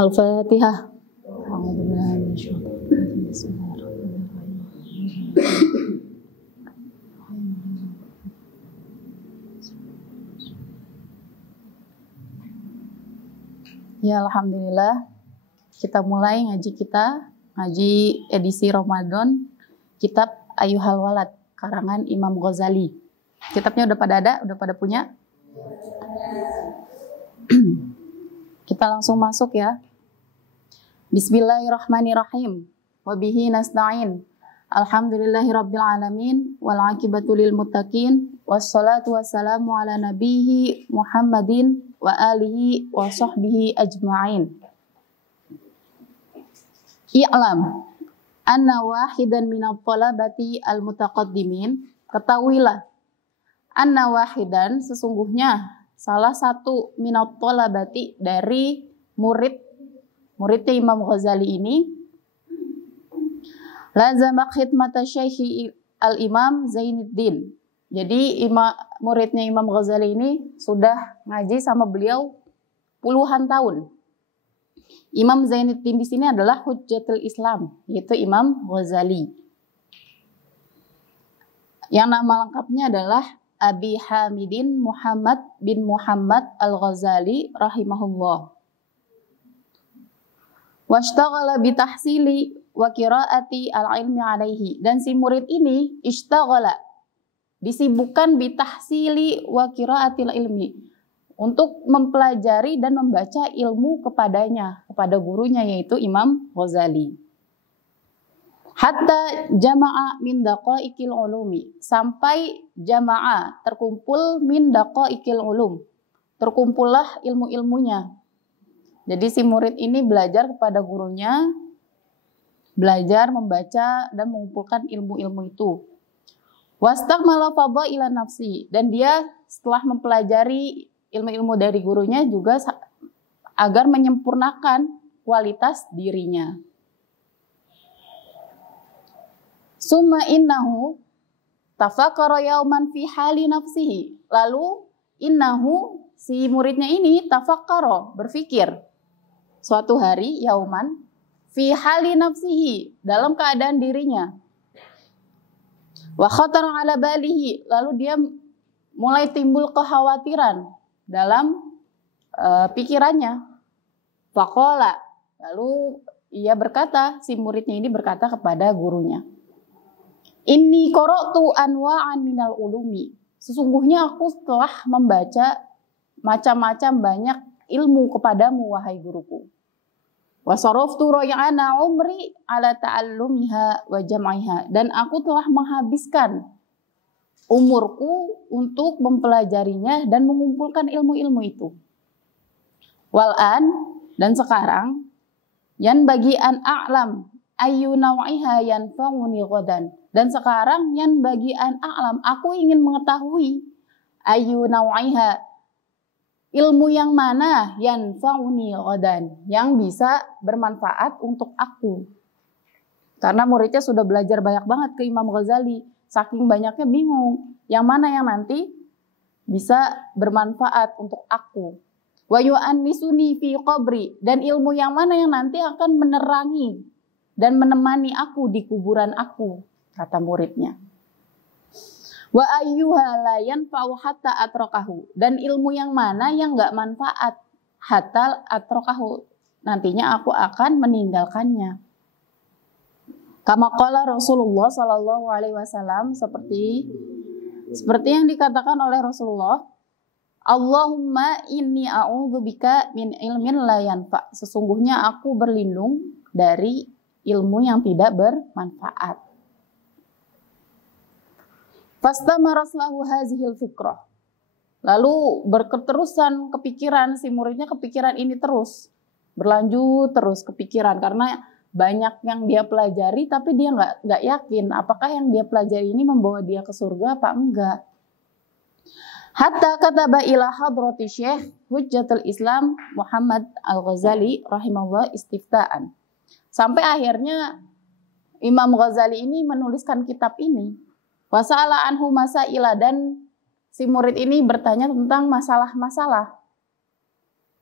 Al-Fatihah. A'udzubillahi minasyaitonir rajim. Bismillahirrahmanirrahim. Ya, alhamdulillah. Kita mulai ngaji edisi Ramadan, kitab Ayyuhal Walad, karangan Imam Ghazali. Kitabnya udah pada punya? Kita langsung masuk ya. Bismillahirrahmanirrahim. Wabihi nasta'in. Alhamdulillahirabbil alamin wal 'aqibatu lil muttaqin wassalatu wassalamu ala nabiyhi Muhammadin wa alihi wa sahbihi ajma'in. I'lam anna wahidan minat talabati al-mutaqaddimin. Ketahuilah, anna wahidan, sesungguhnya salah satu minat talabati dari muridnya Imam Ghazali ini, lazama khidmata syekhi al-imam Zainuddin. Jadi muridnya Imam Ghazali ini sudah ngaji sama beliau puluhan tahun. Imam Zainuddin di sini adalah Hujjatul Islam, yaitu Imam Ghazali. Yang nama lengkapnya adalah Abi Hamidin Muhammad bin Muhammad Al-Ghazali rahimahullah. Washtaghala bitahsili wa qiraati al-ilmi alaihi. Dan si murid ini ishtaghala, disibukkan bitahsili wa qiraatil ilmi, untuk mempelajari dan membaca ilmu kepadanya, kepada gurunya yaitu Imam Ghazali. Hatta jama'a min daqaiqil ulumi, sampai jama'a, terkumpul min daqaiqil ulum, terkumpullah ilmu-ilmunya. Jadi si murid ini belajar kepada gurunya, belajar membaca dan mengumpulkan ilmu-ilmu itu. Wastakmala fadhaila nafsi, dan dia setelah mempelajari ilmu-ilmu dari gurunya juga agar menyempurnakan kualitas dirinya. Summa innahu tafakkara yauman fi hali nafsihi. Lalu innahu, si muridnya ini tafakkara, berpikir suatu hari, yauman fi hali nafsihi, dalam keadaan dirinya. Wa khatara ala balihi, lalu dia mulai timbul kekhawatiran dalam pikirannya. Faqala, lalu ia berkata, si muridnya ini berkata kepada gurunya, inni qara'tu anwa'an minal ulumi, sesungguhnya aku telah membaca macam-macam banyak ilmu kepadamu wahai guruku. Wa saraftu ray'ana umri ala ta'allumiha wa jam'iha, dan aku telah menghabiskan umurku untuk mempelajarinya dan mengumpulkan ilmu-ilmu itu. Wal'an, dan sekarang, yan bagi an a'lam ayyu naw'iha yanfa'uni ghadan, dan sekarang yan bagi an a'lam, aku ingin mengetahui ayyu naw'iha, ilmu yang mana yanfa'uni ghadan, yang bisa bermanfaat untuk aku. Karena muridnya sudah belajar banyak banget ke Imam Ghazali, saking banyaknya bingung, yang mana yang nanti bisa bermanfaat untuk aku. Wa yu'annisuni fi qabri, dan ilmu yang mana yang nanti akan menerangi dan menemani aku di kuburan aku, kata muridnya. Wa ayyuha la yanfa'u hatta atrakahu, dan ilmu yang mana yang enggak manfaat hatta atrakahu, nantinya aku akan meninggalkannya. Kama qala Rasulullah sallallahu alaihi wasallam, seperti yang dikatakan oleh Rasulullah, Allahumma inni a'udzubika min ilmin la yanfa', sesungguhnya aku berlindung dari ilmu yang tidak bermanfaat. Fastamaraslahu hazihil fikrah, lalu berketerusan kepikiran, si muridnya kepikiran ini terus, berlanjut terus kepikiran, karena banyak yang dia pelajari tapi dia nggak yakin apakah yang dia pelajari ini membawa dia ke surga apa enggak. Hatta kataba ila hadrati Syekh Hujjatul Islam Muhammad Al-Ghazali rahimahullah istiftaan. Sampai akhirnya Imam Ghazali ini menuliskan kitab ini. Wasa'ala anhu masaila, dan si murid ini bertanya tentang masalah-masalah.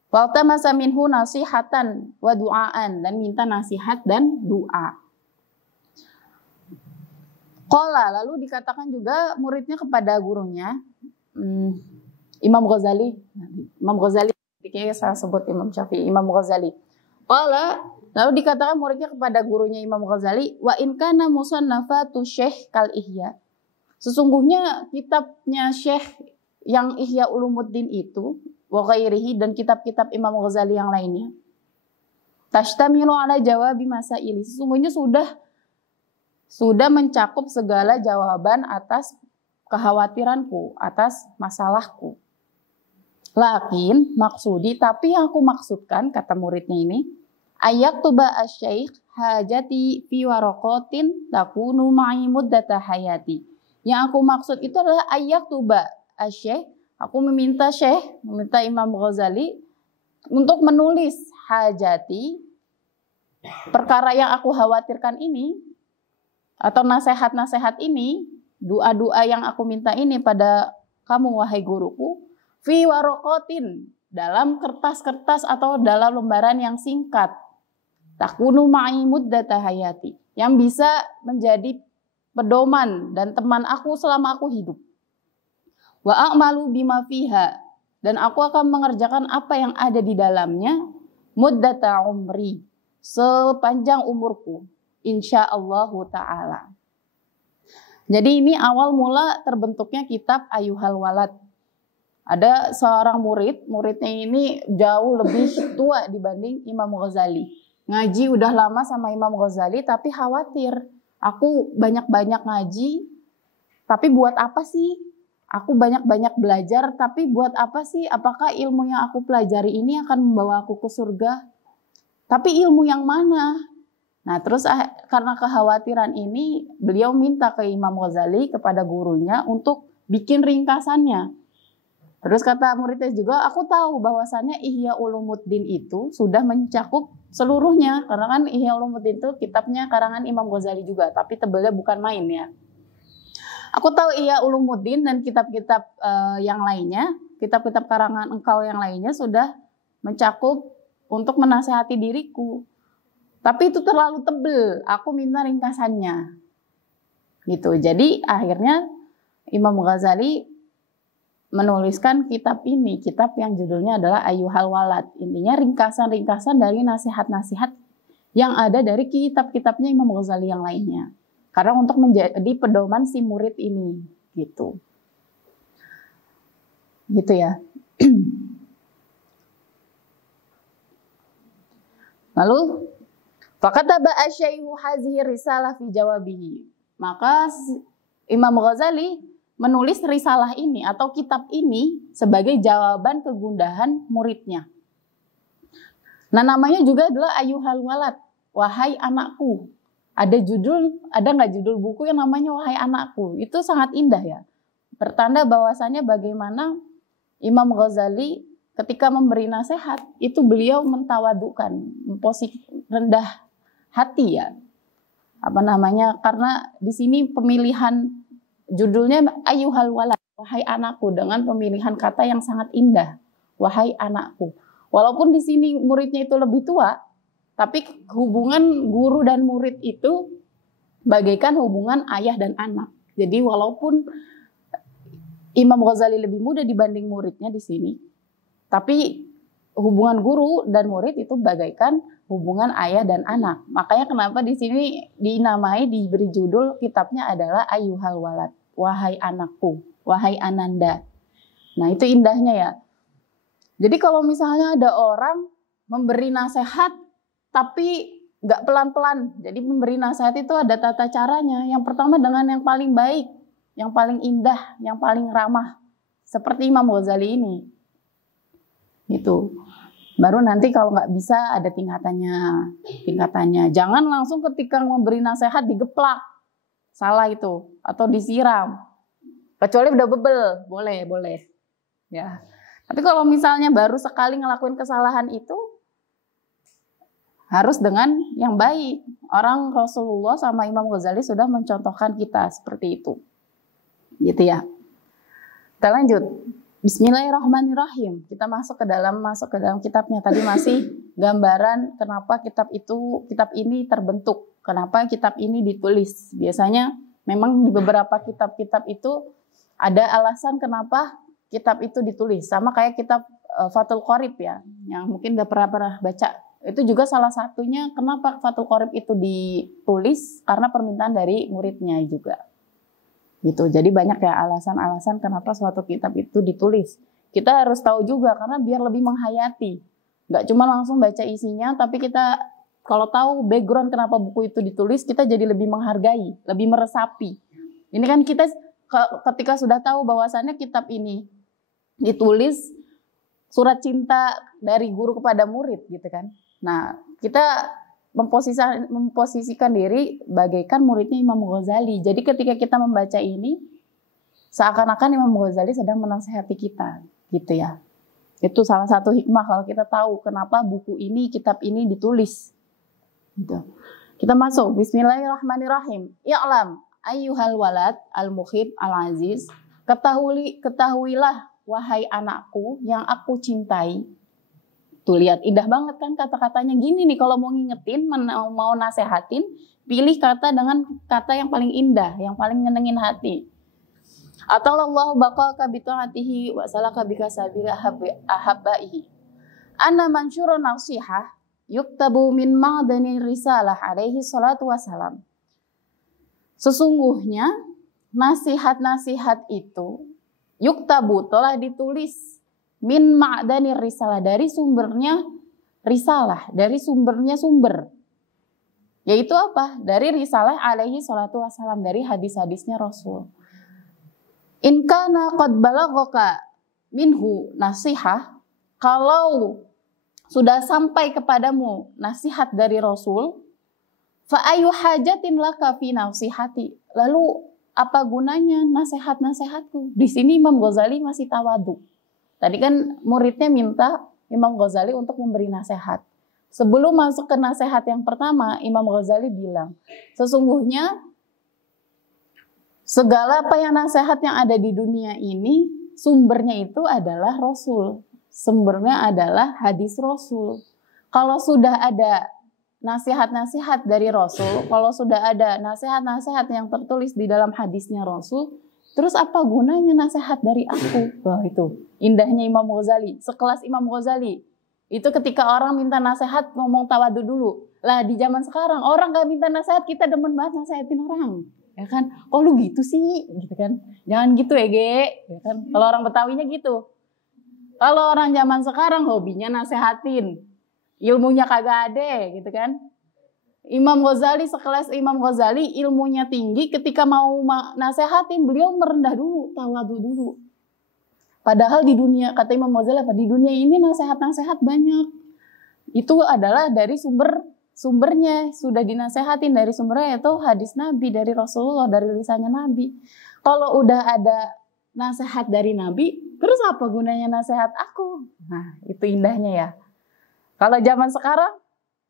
Waltamasa minhu nasihatan wa du'aan, dan minta nasihat dan doa. Qala, lalu dikatakan juga muridnya kepada gurunya, Imam Ghazali, kayaknya saya sebut Imam Syafi'i, Imam Ghazali. Qala, lalu dikatakan muridnya kepada gurunya Imam Ghazali, wa in kana musannafatu Syekh kal Ihya. Sesungguhnya kitabnya Syekh yang Ihya Ulumuddin itu, wa ghairihi, dan kitab-kitab Imam Ghazali yang lainnya, tashtamilu ala jawabi masaili, sesungguhnya sudah mencakup segala jawaban atas kekhawatiranku, atas masalahku. Lakin maksudi, tapi yang aku maksudkan, kata muridnya ini, ayaktuba asy-syaikh hajati fi waraqatin takunu ma'i muddata hayati. Yang aku maksud itu adalah ayaktuba asy-syaikh, aku meminta Imam Ghazali untuk menulis hajati, perkara yang aku khawatirkan ini, atau nasihat-nasihat ini, doa-doa yang aku minta ini pada kamu wahai guruku, fi waraqatin, dalam kertas-kertas atau dalam lembaran yang singkat, takunu ma'i muddata hayati, yang bisa menjadi pedoman dan teman aku selama aku hidup. Wa a'malu bima fiha, dan aku akan mengerjakan apa yang ada di dalamnya, muddata umri, sepanjang umurku, insyaallah ta'ala. Jadi ini awal mula terbentuknya kitab Ayyuhal Walad. Ada seorang muridnya ini jauh lebih tua dibanding Imam Ghazali. Ngaji udah lama sama Imam Ghazali, tapi khawatir, aku banyak-banyak ngaji, tapi buat apa sih? Aku banyak-banyak belajar, tapi buat apa sih? Apakah ilmu yang aku pelajari ini akan membawa aku ke surga? Tapi ilmu yang mana? Nah, terus karena kekhawatiran ini, beliau minta ke Imam Ghazali, kepada gurunya, untuk bikin ringkasannya. Terus kata muridnya juga, aku tahu bahwasannya Ihya Ulumuddin itu sudah mencakup seluruhnya. Karena kan Ihya Ulumuddin itu kitabnya karangan Imam Ghazali juga, tapi tebelnya bukan main ya. Aku tahu Ihya Ulumuddin dan kitab-kitab yang lainnya, kitab-kitab karangan engkau yang lainnya sudah mencakup untuk menasihati diriku. Tapi itu terlalu tebel, aku minta ringkasannya. Gitu. Jadi akhirnya Imam Ghazali menuliskan kitab ini, kitab yang judulnya adalah Ayyuhal Walad. Intinya ringkasan-ringkasan dari nasihat-nasihat yang ada dari kitab-kitabnya Imam Ghazali yang lainnya. Karena untuk menjadi pedoman si murid ini, gitu. Gitu ya. Lalu faqataba asy-syaikhu hazihi risalah fi jawabihi. Maka Imam Ghazali menulis risalah ini atau kitab ini sebagai jawaban kegundahan muridnya. Nah, namanya juga adalah Ayyuhal Walad, wahai anakku. Ada nggak judul buku yang namanya Wahai Anakku? Itu sangat indah ya. Bertanda bahwasannya bagaimana Imam Ghazali ketika memberi nasihat, itu beliau mentawadukan, posisi rendah hati ya. Karena di sini pemilihan judulnya Ayyuhal Walad, wahai anakku, dengan pemilihan kata yang sangat indah, wahai anakku. Walaupun di sini muridnya itu lebih tua, tapi hubungan guru dan murid itu bagaikan hubungan ayah dan anak. Jadi walaupun Imam Ghazali lebih muda dibanding muridnya di sini, tapi hubungan guru dan murid itu bagaikan hubungan ayah dan anak. Makanya kenapa di sini diberi judul kitabnya adalah Ayyuhal Walad, wahai anakku, wahai ananda. Nah, itu indahnya ya. Jadi kalau misalnya ada orang memberi nasihat tapi nggak pelan-pelan, jadi memberi nasihat itu ada tata caranya. Yang pertama dengan yang paling baik, yang paling indah, yang paling ramah, seperti Imam Ghazali ini. Gitu. Baru nanti kalau nggak bisa ada tingkatannya. Jangan langsung ketika memberi nasihat digeplak, salah itu, atau disiram. Kecuali udah bebel, boleh. Ya. Tapi kalau misalnya baru sekali ngelakuin kesalahan itu, harus dengan yang baik. Orang Rasulullah sama Imam Ghazali sudah mencontohkan kita seperti itu. Gitu ya. Kita lanjut. Bismillahirrahmanirrahim. Kita masuk ke dalam kitabnya. Tadi masih gambaran kenapa kitab ini terbentuk, kenapa kitab ini ditulis. Biasanya memang di beberapa kitab-kitab itu ada alasan kenapa kitab itu ditulis. Sama kayak kitab Fathul Qorib ya, yang mungkin gak pernah baca. Itu juga salah satunya kenapa Fathul Qorib itu ditulis, karena permintaan dari muridnya juga. Gitu. Jadi banyak ya alasan-alasan kenapa suatu kitab itu ditulis. Kita harus tahu juga karena biar lebih menghayati. Nggak cuma langsung baca isinya, tapi kita kalau tahu background kenapa buku itu ditulis, kita jadi lebih menghargai, lebih meresapi. Ini kan kita ketika sudah tahu bahwasannya kitab ini ditulis surat cinta dari guru kepada murid gitu kan. Nah, kita memposisikan diri bagaikan muridnya Imam Ghazali. Jadi ketika kita membaca ini, seakan-akan Imam Ghazali sedang menasihati kita, gitu ya. Itu salah satu hikmah kalau kita tahu kenapa buku ini, kitab ini ditulis. Gitu. Kita masuk. Bismillahirrahmanirrahim. I'lam ayyuhal walad al-muhib al-aziz. Ketahuilah wahai anakku yang aku cintai. Tuh lihat, indah banget kan kata-katanya. Gini nih kalau mau ngingetin, mau nasehatin, pilih kata dengan kata yang paling indah, yang paling nyenengin hati. Atallahu baqaka bi ta'atihi wa salaka bika sabila ahabbaihi. Anna mansyurun nasihah yuktabu min ma'dani risalah alaihi salatu wassalam. Sesungguhnya nasihat-nasihat itu yuktabu telah ditulis min ma'dani risalah, dari sumbernya risalah, dari sumbernya sumber. Yaitu apa? Dari risalah alaihi salatu wassalam, dari hadis-hadisnya Rasul. In kana qad balaghaka minhu nasihah, kalau sudah sampai kepadamu nasihat dari Rasul, fa ayu hajatin laka fi nasihati. Lalu apa gunanya nasihat-nasihatku? Di sini Imam Ghazali masih tawadhu. Tadi kan muridnya minta Imam Ghazali untuk memberi nasihat. Sebelum masuk ke nasihat yang pertama, Imam Ghazali bilang, sesungguhnya segala apa yang nasihat yang ada di dunia ini, sumbernya itu adalah Rasul. Sumbernya adalah hadis Rasul. Kalau sudah ada nasihat-nasihat dari Rasul, kalau sudah ada nasihat-nasihat yang tertulis di dalam hadisnya Rasul, terus apa gunanya nasihat dari aku? Wah, itu indahnya Imam Ghazali. Sekelas Imam Ghazali. Itu ketika orang minta nasihat ngomong tawadhu dulu. Lah di zaman sekarang orang gak minta nasihat, kita demen banget nasihatin orang. Ya kan? Kok lu gitu sih? Gitu kan? Jangan gitu ya, Ge. Ya kan? Kalau orang Betawinya gitu. Kalau orang zaman sekarang hobinya nasihatin. Ilmunya kagak ada, gitu kan? Imam Ghazali, sekelas Imam Ghazali, ilmunya tinggi, ketika mau nasehatin, beliau merendah dulu, tawadhu dulu. Padahal di dunia, kata Imam Ghazali, apa? Di dunia ini nasihat-nasihat banyak. Itu adalah dari sumbernya, sudah dinasehatin dari sumbernya, yaitu hadis Nabi, dari Rasulullah, dari lisannya Nabi. Kalau udah ada nasihat dari Nabi, terus apa gunanya nasihat aku? Nah, itu indahnya ya. Kalau zaman sekarang,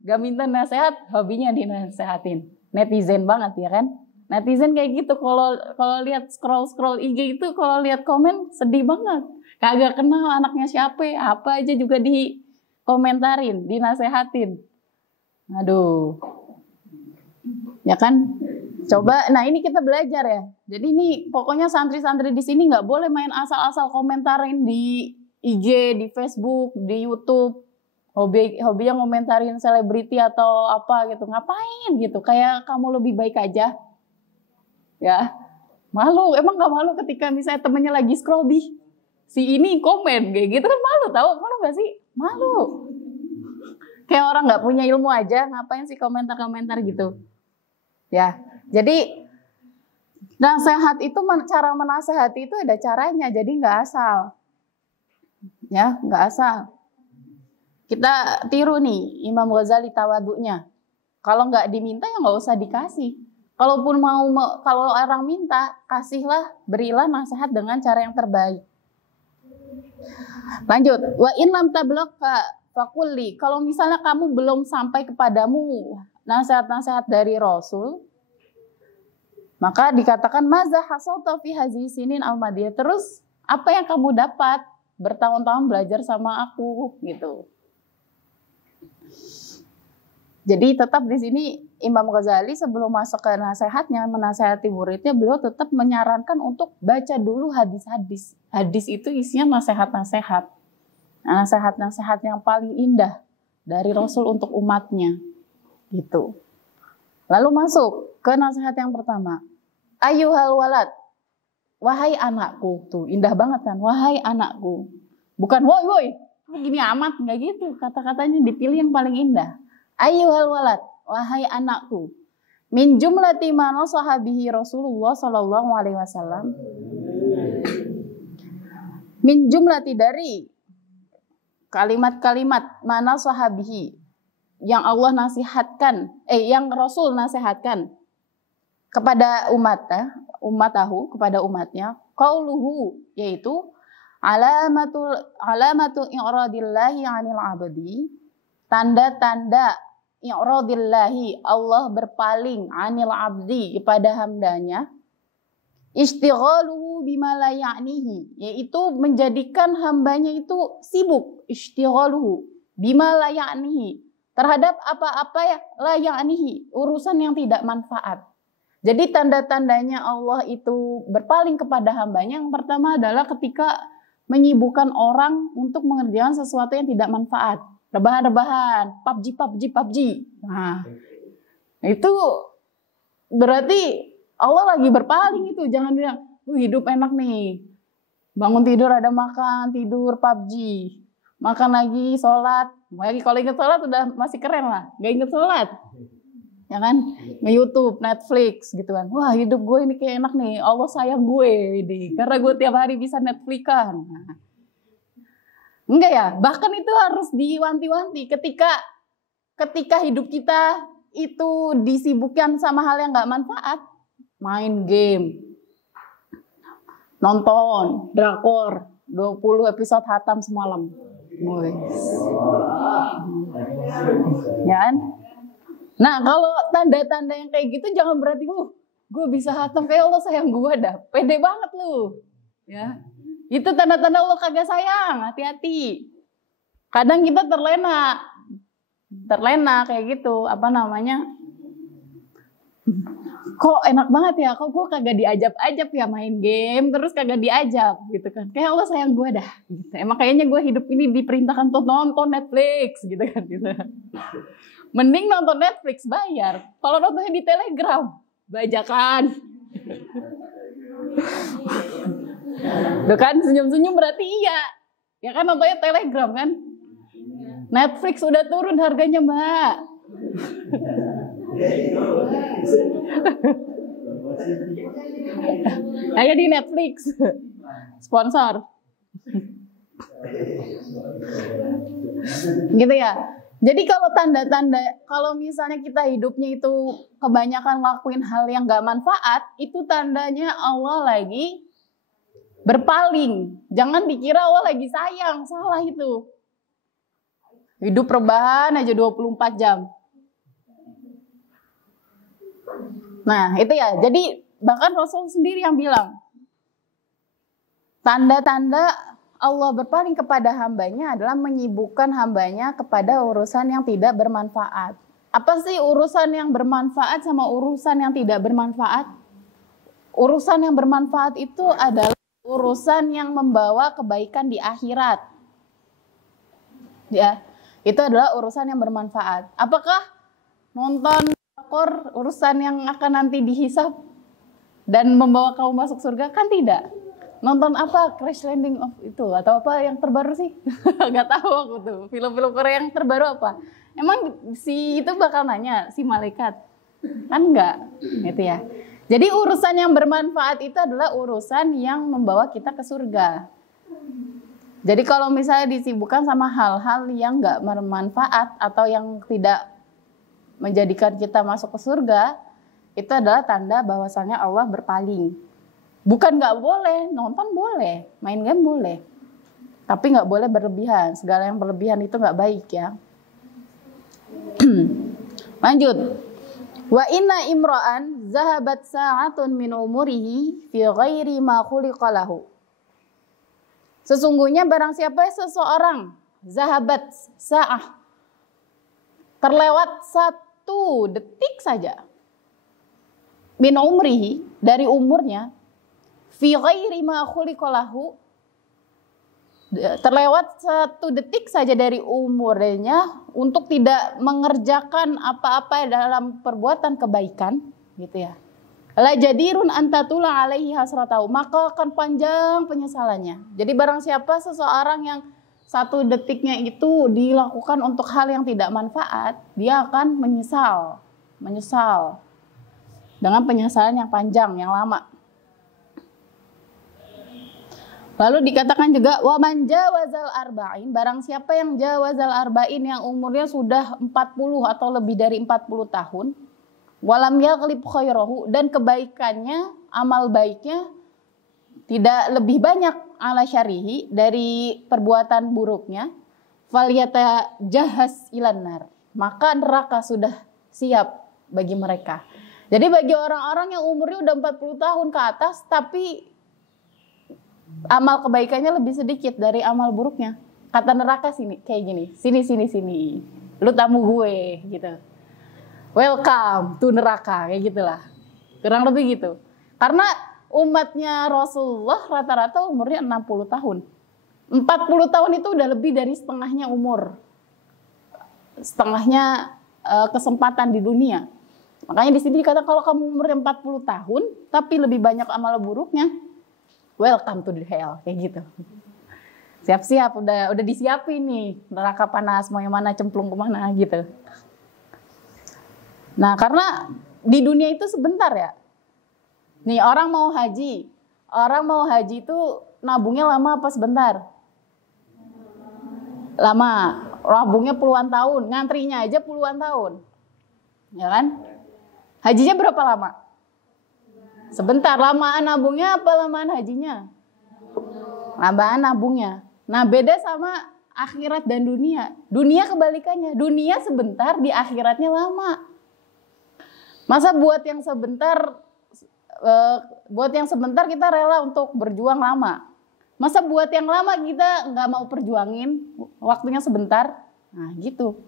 gak minta nasihat, hobinya dinasehatin. Netizen banget ya kan? Netizen kayak gitu, kalau lihat scroll IG itu, kalau lihat komen sedih banget. Kagak kenal anaknya siapa, apa aja juga dikomentarin, dinasehatin. Aduh. Ya kan? Coba, nah ini kita belajar ya. Jadi ini pokoknya santri-santri di sini nggak boleh main asal-asal komentarin di IG, di Facebook, di YouTube. Hobinya ngomentarin selebriti atau apa gitu. Ngapain gitu? Kayak kamu lebih baik aja. Ya. Malu. Emang gak malu ketika misalnya temennya lagi scroll di si ini komen kayak gitu kan malu tau? Malu gak sih? Malu. Kayak orang gak punya ilmu aja. Ngapain sih komentar-komentar gitu? Ya. Jadi nasihat itu, cara menasehati itu ada caranya. Jadi gak asal. Ya, gak asal. Kita tiru nih Imam Ghazali tawadhunya. Kalau nggak diminta ya nggak usah dikasih. Kalaupun kalau orang minta, kasihlah, berilah nasihat dengan cara yang terbaik. Lanjut. Wa in lam tablagha faqulli. Kalau misalnya kamu belum sampai kepadamu nasihat-nasihat dari Rasul, maka dikatakan maza hasalta fi hazihi sinin al-madiyah. Terus Apa yang kamu dapat bertahun-tahun belajar sama aku gitu. Jadi tetap di sini Imam Ghazali sebelum masuk ke nasihatnya, menasihati muridnya, beliau tetap menyarankan untuk baca dulu hadis-hadis. Hadis itu isinya nasihat-nasihat. Nasihat-nasihat yang paling indah dari Rasul untuk umatnya. Gitu. Lalu masuk ke nasihat yang pertama. Ayyuhal walad. Wahai anakku. Tuh, indah banget kan. Wahai anakku. Bukan woi woi. Gini amat, enggak gitu. Kata-katanya dipilih yang paling indah. Ayyuhal walad, wahai anakku. Min jumlati ma nasaha bihi Rasulullah sallallahu alaihi wasallam. Min jumlati dari kalimat-kalimat ma nasaha bihi yang Allah nasihatkan, yang Rasul nasihatkan kepada umat kepada umatnya, qauluhu, yaitu alamatu i'radillahi 'anil 'abdi, tanda-tanda i'radillahi, Allah berpaling, 'anil 'abdi, kepada hambanya, istighaluhu bima la ya'nihi, yaitu menjadikan hambanya itu sibuk, istighaluhu bima la ya'nihi, terhadap apa-apa yang la ya'nihi, urusan yang tidak manfaat. Jadi tanda-tandanya Allah itu berpaling kepada hambanya, yang pertama adalah ketika menyibukkan orang untuk mengerjakan sesuatu yang tidak manfaat. Rebahan-rebahan, PUBG. Nah, itu berarti Allah lagi berpaling itu. Jangan bilang, hidup enak nih. Bangun tidur ada makan, tidur PUBG. Makan lagi, sholat. Kalau ingat sholat udah masih keren lah. Gak inget sholat. Ya kan? Nge-YouTube, Netflix gitu kan. Wah, hidup gue ini kayak enak nih. Allah sayang gue ini. Karena gue tiap hari bisa Netflix-an. Nah. Enggak ya, bahkan itu harus diwanti-wanti ketika hidup kita itu disibukkan sama hal yang nggak manfaat, main game, nonton drakor 20 episode hatam semalam, ya kan? Nah, kalau tanda-tanda yang kayak gitu jangan berarti gue bisa hatam kayak Allah sayang gue dah, pede banget lu, ya. Itu tanda-tanda Allah kagak sayang, hati-hati. Kadang kita terlena kayak gitu, kok enak banget ya, kok gue kagak diajak-ajak ya main game, terus kagak diajak gitu kan. Kayak Allah sayang gue dah. Gitu. Emang kayaknya gue hidup ini diperintahkan untuk nonton Netflix gitu kan. Gitu. Mending nonton Netflix bayar. Kalau nontonnya di Telegram, bajakan. Tuh kan senyum-senyum berarti iya. Ya kan nontonnya Telegram kan. Netflix udah turun harganya, Mbak. Ayo di Netflix. Sponsor. Gitu ya. Jadi kalau tanda-tanda, kalau misalnya kita hidupnya itu kebanyakan ngelakuin hal yang gak manfaat, itu tandanya Allah lagi berpaling. Jangan dikira Allah lagi sayang, salah itu. Hidup rebahan aja 24 jam. Nah, itu ya. Jadi bahkan Rasul sendiri yang bilang, tanda-tanda Allah berpaling kepada hambanya adalah menyibukkan hambanya kepada urusan yang tidak bermanfaat. Apa sih urusan yang bermanfaat sama urusan yang tidak bermanfaat? Urusan yang bermanfaat itu adalah urusan yang membawa kebaikan di akhirat. Ya, itu adalah urusan yang bermanfaat. Apakah nonton drakor urusan yang akan nanti dihisab dan membawa kamu masuk surga? Kan tidak. Nonton apa? Crash Landing of itu atau apa yang terbaru sih? Gak tahu aku tuh. Film-film Korea yang terbaru apa? Emang si itu bakal nanya si malaikat? Kan enggak, gitu ya. Jadi urusan yang bermanfaat itu adalah urusan yang membawa kita ke surga. Jadi kalau misalnya disibukkan sama hal-hal yang nggak bermanfaat atau yang tidak menjadikan kita masuk ke surga, itu adalah tanda bahwasannya Allah berpaling. Bukan nggak boleh, nonton boleh, main game boleh. Tapi nggak boleh berlebihan. Segala yang berlebihan itu nggak baik ya. Lanjut. Wa inna imra'an zahabat sa'atun min umurihi fi ghairi ma khuliqa lahu. Sesungguhnya barang siapa seseorang zahabat sa'ah, terlewat 1 detik saja min umrihi, dari umurnya, fi ghairi ma khuliqalahu, terlewat 1 detik saja dari umurnya untuk tidak mengerjakan apa-apa dalam perbuatan kebaikan, gitu ya. La jadirun antatula alaihi hasratahu, maka akan panjang penyesalannya. Jadi barang siapa seseorang yang 1 detiknya itu dilakukan untuk hal yang tidak manfaat, dia akan menyesal dengan penyesalan yang panjang, yang lama. Lalu dikatakan juga wa man jawazal arba'in, barang siapa yang jawazal arba'in, yang umurnya sudah 40 atau lebih dari 40 tahun, walam yaghlib khairahu, dan kebaikannya, amal baiknya tidak lebih banyak ala syarihi, dari perbuatan buruknya, falyata jahas ilan nar, maka neraka sudah siap bagi mereka. Jadi bagi orang-orang yang umurnya udah 40 tahun ke atas tapi amal kebaikannya lebih sedikit dari amal buruknya, kata neraka sini kayak gini, sini, lu tamu gue gitu, welcome to neraka, kayak gitulah, kurang lebih gitu. Karena umatnya Rasulullah rata-rata umurnya 60 tahun, 40 tahun itu udah lebih dari setengahnya umur, setengahnya kesempatan di dunia. Makanya di sini dikatakan kalau kamu umurnya 40 tahun tapi lebih banyak amal buruknya, welcome to the hell, kayak gitu. Siap-siap, udah disiapin nih neraka panas, mau yang mana, cemplung kemana gitu. Nah, karena di dunia itu sebentar ya. Nih orang mau haji itu nabungnya lama apa sebentar? Lama, nabungnya puluhan tahun, ngantrinya aja puluhan tahun, ya kan? Hajinya berapa lama? Sebentar. Lamaan nabungnya apa lamaan hajinya? Lamaan nabungnya. Nah, beda sama akhirat dan dunia. Dunia kebalikannya. Dunia sebentar, di akhiratnya lama. Masa buat yang sebentar kita rela untuk berjuang lama? Masa buat yang lama kita nggak mau perjuangin, waktunya sebentar? Nah, gitu.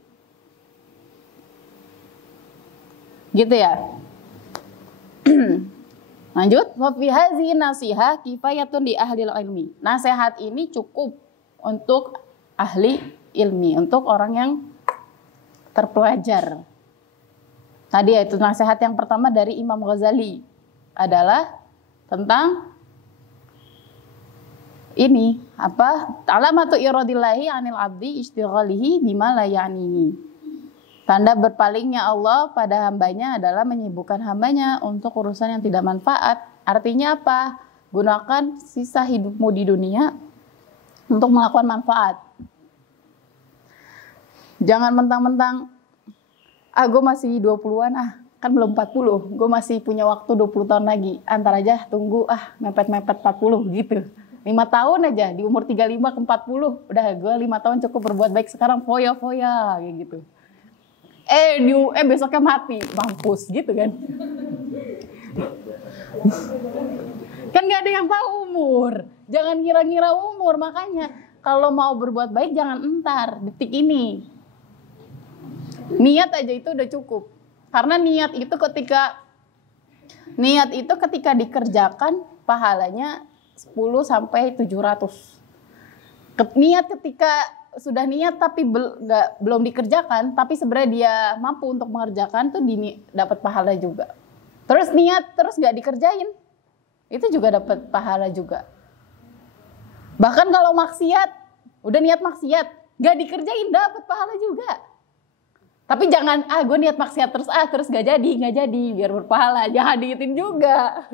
Gitu ya. Lanjut, wa fi hazihi nasihah kifayatun di ahli ilmi. Nasihat ini cukup untuk ahli ilmi, untuk orang yang terpelajar. Tadi yaitu nasihat yang pertama dari Imam Ghazali adalah tentang ini, alamatu iradillahi anil abdi istighalihi bima la ya'nihi. Tanda berpalingnya Allah pada hambanya adalah menyibukkan hambanya untuk urusan yang tidak manfaat. Artinya apa? Gunakan sisa hidupmu di dunia untuk melakukan manfaat. Jangan mentang-mentang, gue masih 20-an, kan belum 40. Gue masih punya waktu 20 tahun lagi. Antar aja tunggu, mepet-mepet 40 gitu. 5 tahun aja, di umur 35 ke 40. Udah, gue 5 tahun cukup berbuat baik sekarang, foya-foya, kayak gitu. Besoknya mati, mampus gitu kan. Kan gak ada yang tahu umur. Jangan ngira-ngira umur. Makanya kalau mau berbuat baik jangan entar, detik ini. Niat aja itu udah cukup. Karena niat itu ketika dikerjakan pahalanya 10 sampai 700. Niat ketika sudah niat tapi belum dikerjakan, tapi sebenarnya dia mampu untuk mengerjakan tuh dapat pahala juga. Terus niat terus gak dikerjain, itu juga dapat pahala juga. Bahkan kalau maksiat, udah niat maksiat, gak dikerjain, dapat pahala juga. Tapi jangan, gue niat maksiat terus gak jadi, biar berpahala, jangan diitin juga.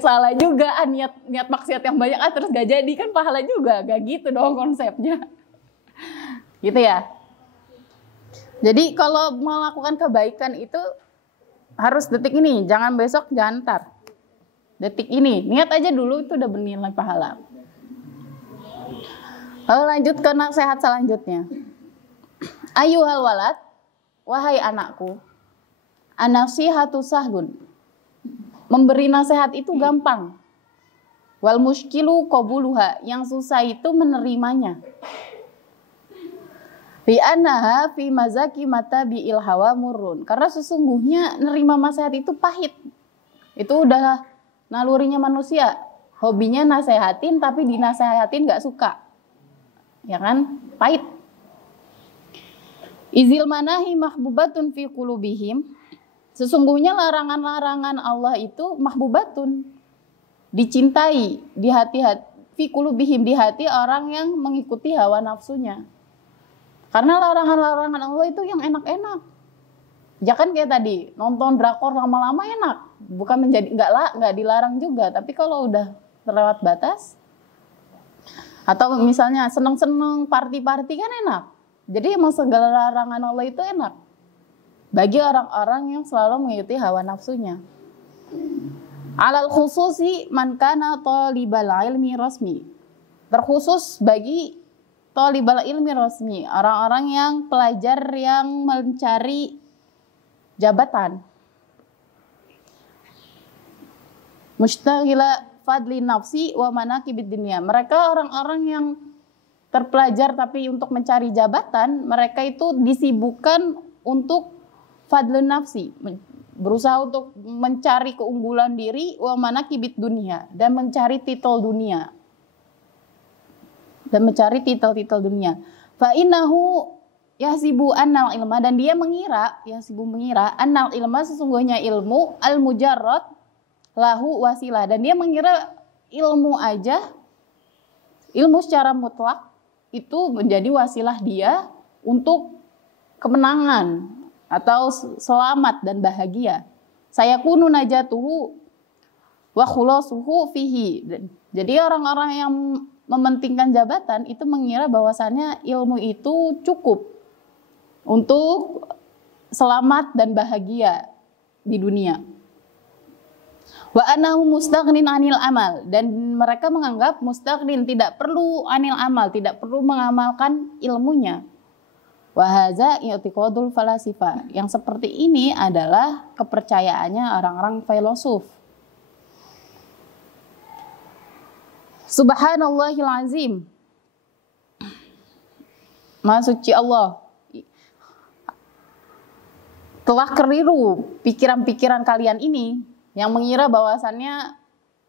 Salah juga, niat maksiat yang banyak terus gak jadi, kan pahala juga, gak gitu dong konsepnya. Gitu ya. Jadi kalau melakukan kebaikan itu harus detik ini, jangan besok, jangan ntar. Detik ini, niat aja dulu itu udah bernilai pahala. Lalu lanjut ke nasihat selanjutnya. Ayuhal walad, wahai anakku, an-nasihatu sahlun. Memberi nasihat itu gampang. Wal mushkilu qabuluha, yang susah itu menerimanya. Li'annaha fi mazaki matabi'il hawa murrun. Karena sesungguhnya nerima nasihat itu pahit. Itu udah nalurinya manusia. Hobinya nasehatin tapi dinasehatin gak suka. Ya kan? Pahit. Izil manahi mahbubatun fi qulubihim. Sesungguhnya larangan-larangan Allah itu mahbubatun, dicintai di hati-hati, fi qulubihim, di hati orang yang mengikuti hawa nafsunya. Karena larangan-larangan Allah itu yang enak-enak. Ya kan kayak tadi, nonton drakor lama-lama enak, bukan menjadi nggak dilarang juga, tapi kalau udah terlewat batas, atau misalnya seneng-seneng party-party kan enak. Jadi emang segala larangan Allah itu enak bagi orang-orang yang selalu mengikuti hawa nafsunya. Alal khususi man kana talibal ilmi rasmi. Terkhusus bagi talibal ilmi rasmi, orang-orang yang pelajar yang mencari jabatan. Mustaghila fadli nafsi wa manaqibid dunya. Mereka orang-orang yang terpelajar tapi untuk mencari jabatan, mereka itu disibukkan untuk fadlun nafsi, berusaha untuk mencari keunggulan diri, wa manaqibid dunia, dan mencari titel dunia. Dan mencari titel-titel dunia. Fa innahu yahsibu annal ilma, dan dia mengira annal ilma, sesungguhnya ilmu al mujarrad lahu wasilah, dan dia mengira ilmu aja, ilmu secara mutlak itu menjadi wasilah dia untuk kemenangan atau selamat dan bahagia. Sayakunu najatuhu wa khulasuhu fihi. Jadi orang-orang yang mementingkan jabatan itu mengira bahwasannya ilmu itu cukup untuk selamat dan bahagia di dunia. Wa anahu mustaghnin anil amal, dan mereka menganggap mustaghnin, tidak perlu anil amal, tidak perlu mengamalkan ilmunya. Wa hadza i'tiqadul falasifa. Yang seperti ini adalah kepercayaannya orang-orang filosof. Subhanallahil azim. Maha suci Allah. Telah keliru pikiran-pikiran kalian ini yang mengira bahwasannya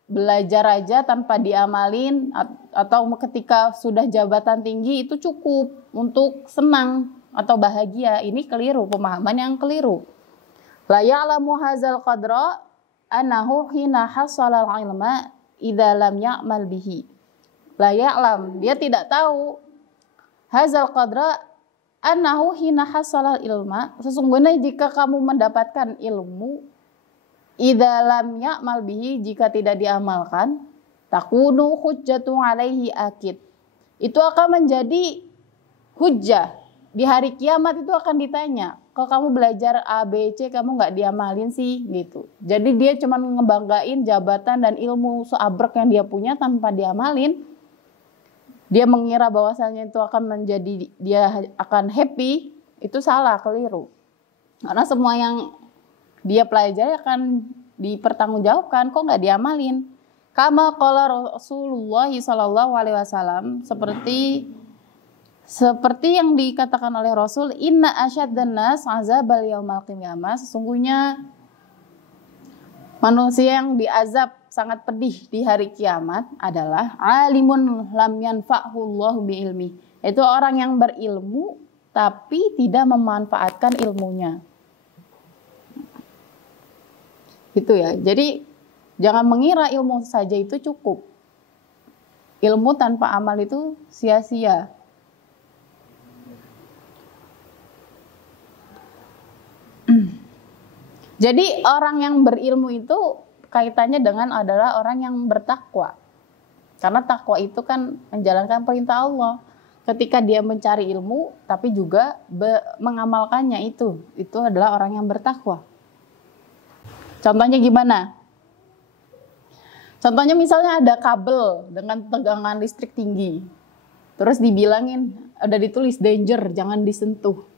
belajar aja tanpa diamalin atau ketika sudah jabatan tinggi itu cukup untuk senang atau bahagia. Ini keliru, pemahaman yang keliru. La ya'lamu hadzal qadra annahu hina hasalal ilma idza lam ya'mal bihi. La ya'lam, dia tidak tahu hadzal qadra annahu hina hasalal ilma, sesungguhnya jika kamu mendapatkan ilmu, idza lam ya'mal bihi, jika tidak diamalkan, takunu hujjatun alaihi akid, itu akan menjadi hujjah di hari kiamat. Itu akan ditanya, kalau kamu belajar A, B, C kamu nggak diamalin sih gitu. Jadi dia cuma ngebanggain jabatan dan ilmu seabrek yang dia punya tanpa diamalin. Dia mengira bahwasanya itu akan menjadi, dia akan happy. Itu salah, keliru. Karena semua yang dia pelajari akan dipertanggungjawabkan, kok nggak diamalin. Kama qala Rasulullah sallallahu alaihi wasallam, seperti yang dikatakan oleh Rasul, inna asyaddan nas azabal yaumal qiyamah, sesungguhnya manusia yang diazab sangat pedih di hari kiamat adalah alimun lam yanfa'hu Allah bi ilmi. Itu orang yang berilmu tapi tidak memanfaatkan ilmunya. Gitu ya. Jadi jangan mengira ilmu saja itu cukup. Ilmu tanpa amal itu sia-sia. Jadi orang yang berilmu itu kaitannya dengan adalah orang yang bertakwa. Karena takwa itu kan menjalankan perintah Allah. Ketika dia mencari ilmu tapi juga mengamalkannya, itu adalah orang yang bertakwa. Contohnya gimana? Contohnya misalnya ada kabel dengan tegangan listrik tinggi. Terus dibilangin, ada ditulis danger, jangan disentuh.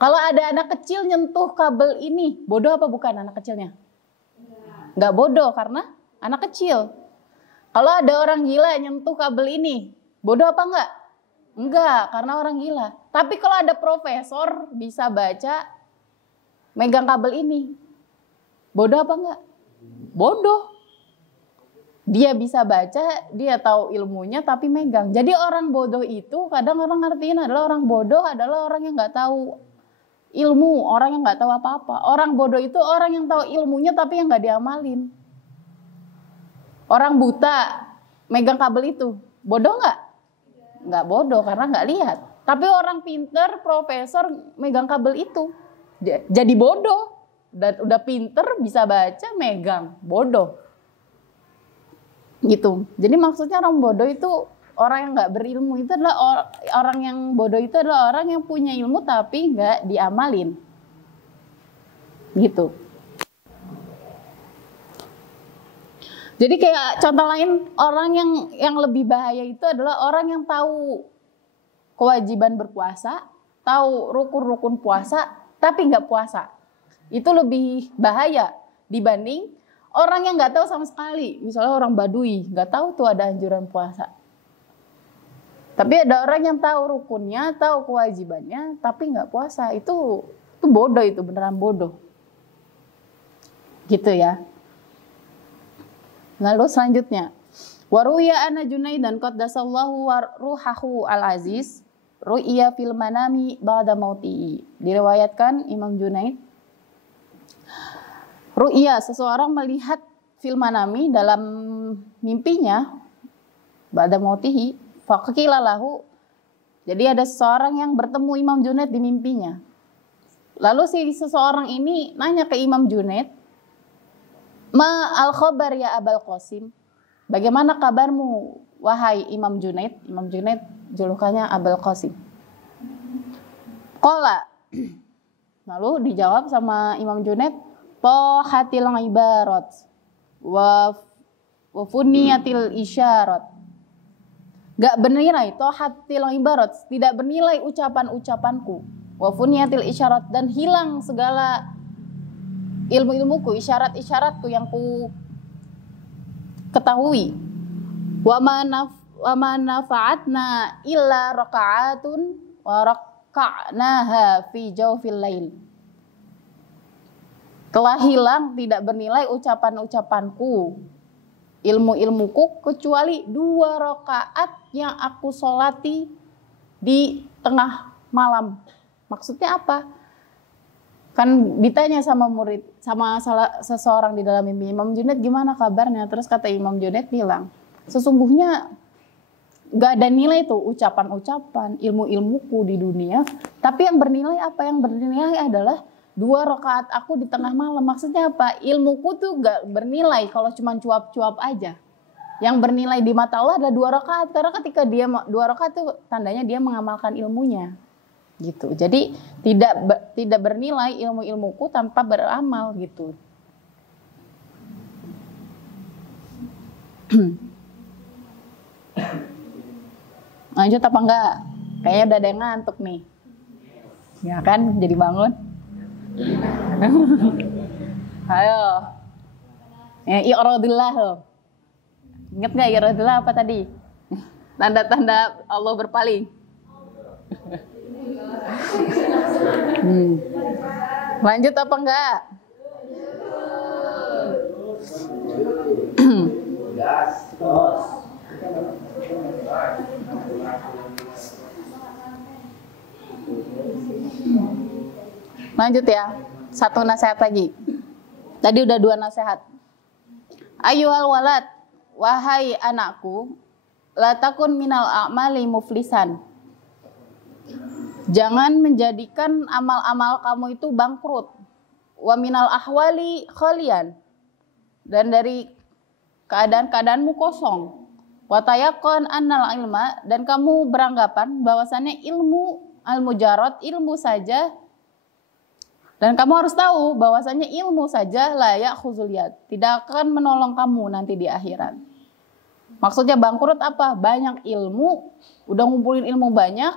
Kalau ada anak kecil nyentuh kabel ini, bodoh apa bukan anak kecilnya? Nggak bodoh karena anak kecil. Kalau ada orang gila nyentuh kabel ini, bodoh apa enggak? Enggak, karena orang gila. Tapi kalau ada profesor bisa baca, megang kabel ini, bodoh apa enggak? Bodoh. Dia bisa baca, dia tahu ilmunya tapi megang. Jadi orang bodoh itu kadang orang ngertiin adalah orang bodoh adalah orang yang nggak tahu ilmu, orang yang nggak tahu apa-apa. Orang bodoh itu orang yang tahu ilmunya tapi yang nggak diamalin. Orang buta megang kabel itu, bodoh nggak? Nggak bodoh karena nggak lihat. Tapi orang pinter, profesor megang kabel itu, jadi bodoh. Udah pinter, bisa baca, megang, bodoh. Gitu. Jadi maksudnya orang bodoh itu orang yang nggak berilmu, itu adalah orang yang bodoh itu adalah orang yang punya ilmu tapi nggak diamalin. Gitu. Jadi kayak contoh lain, orang yang lebih bahaya itu adalah orang yang tahu kewajiban berpuasa, tahu rukun-rukun puasa tapi nggak puasa. Itu lebih bahaya dibanding orang yang nggak tahu sama sekali. Misalnya orang Baduy, nggak tahu tuh ada anjuran puasa. Tapi ada orang yang tahu rukunnya, tahu kewajibannya, tapi nggak puasa. Itu bodoh, itu beneran bodoh. Gitu ya. Lalu selanjutnya, waruya ana Junaidan qaddasallahu ruhahu al-aziz ru'ya fil manami ba'da mautihi. Diriwayatkan Imam Junaid, ru'ya, seseorang melihat fil manami dalam mimpinya, ba'da mautihi, faqila lahu. Jadi ada seseorang yang bertemu Imam Junaid di mimpinya. Lalu si seseorang ini nanya ke Imam Junaid, ma al-khabar ya Abul Qasim, bagaimana kabarmu wahai Imam Junaid? Imam Junaid julukannya Abul Qasim. Qala, lalu dijawab sama Imam Junaid, tahatil ibarat wa funiyatil isyarat. Gak bernilai, tahatil ibarat, tidak bernilai ucapan-ucapanku, wa funiyatil isyarat, dan hilang segala ilmu-ilmuku, isyarat-isyaratku yang ku ketahui. Wa ma nafa'atna illa raka'atun wa raka'naha fi jawfil lail. Telah hilang, tidak bernilai ucapan-ucapanku, ilmu-ilmuku, kecuali 2 rakaat yang aku sholati di tengah malam. Maksudnya apa? Kan ditanya sama murid, sama seseorang di dalam mimpi, Imam Junaid gimana kabarnya? Terus kata Imam Junaid bilang, sesungguhnya gak ada nilai tuh ucapan-ucapan, ilmu-ilmuku di dunia. Tapi yang bernilai apa? Yang bernilai adalah 2 rakaat aku di tengah malam. Maksudnya apa? Ilmuku tuh gak bernilai kalau cuma cuap-cuap aja. Yang bernilai di mata Allah adalah 2 rakaat. Karena ketika dia 2 rakaat itu tandanya dia mengamalkan ilmunya. Gitu. Jadi tidak bernilai ilmu-ilmuku tanpa beramal gitu. Lanjut apa enggak? Kayaknya udah ada yang ngantuk nih. Ya kan, jadi bangun. Ayo. Ya, i'radillah. Ingat nggak i'radillah apa tadi? Tanda-tanda Allah berpaling. Lanjut apa enggak? Lanjut ya. 1 nasihat lagi. Tadi udah 2 nasihat. Ayyuhal walad, wahai anakku, la takun minal a'mali muflisan. Jangan menjadikan amal-amal kamu itu bangkrut. Wa minal ahwali khalian. Dan dari keadaan-keadaanmu kosong. Wa tayaqqan annal ilma, dan kamu beranggapan bahwasannya ilmu al-mujarrad, ilmu saja. Dan kamu harus tahu bahwasannya ilmu saja layak khuzuliyat, tidak akan menolong kamu nanti di akhirat. Maksudnya bangkrut apa? Banyak ilmu, udah ngumpulin ilmu banyak,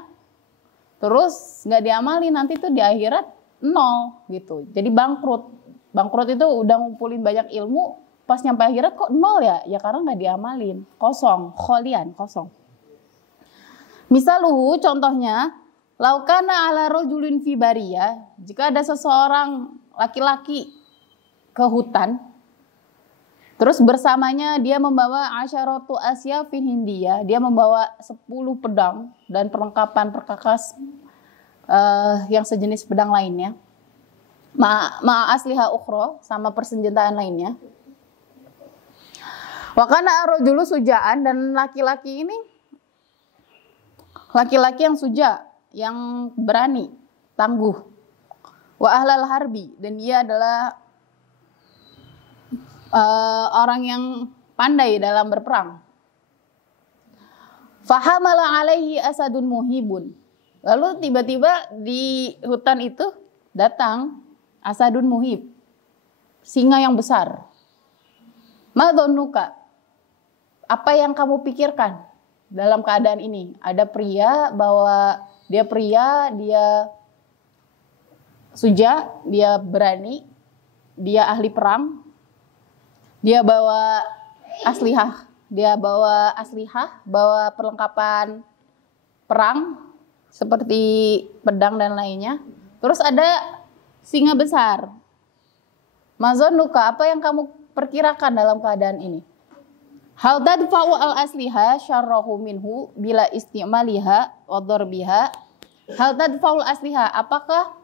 terus nggak diamali, nanti tuh di akhirat 0 gitu. Jadi bangkrut. Bangkrut itu udah ngumpulin banyak ilmu, pas nyampe akhirat kok 0 ya? Ya karena nggak diamalin, kosong, kholian, kosong. Misaluhu, contohnya, laukana ala rojulin fi bariyah, jika ada seseorang laki-laki ke hutan, terus bersamanya dia membawa asyaratu asyafin hindiyah, dia membawa 10 pedang dan perlengkapan perkakas yang sejenis pedang lainnya. Ma asliha ukhra, sama persenjataan lainnya. Wa kana ar-rajulu sujaan, dan laki-laki ini laki-laki yang suja, yang berani, tangguh. Wa ahlal harbi, dan dia adalah orang yang pandai dalam berperang. Fahamala alaihi asadun muhibun. Lalu tiba-tiba di hutan itu datang asadun muhib, singa yang besar. Madzonuka, apa yang kamu pikirkan dalam keadaan ini? Ada pria, bahwa dia pria, dia suja, dia berani, dia ahli perang, dia bawa aslihah, bawa perlengkapan perang seperti pedang dan lainnya. Terus ada singa besar. Mazonuka, apa yang kamu perkirakan dalam keadaan ini? Hal tadfa'u al-asliha syarrahu minhu bila istimaliha wa darbiha. Hal tadfa'u al-asliha, apakah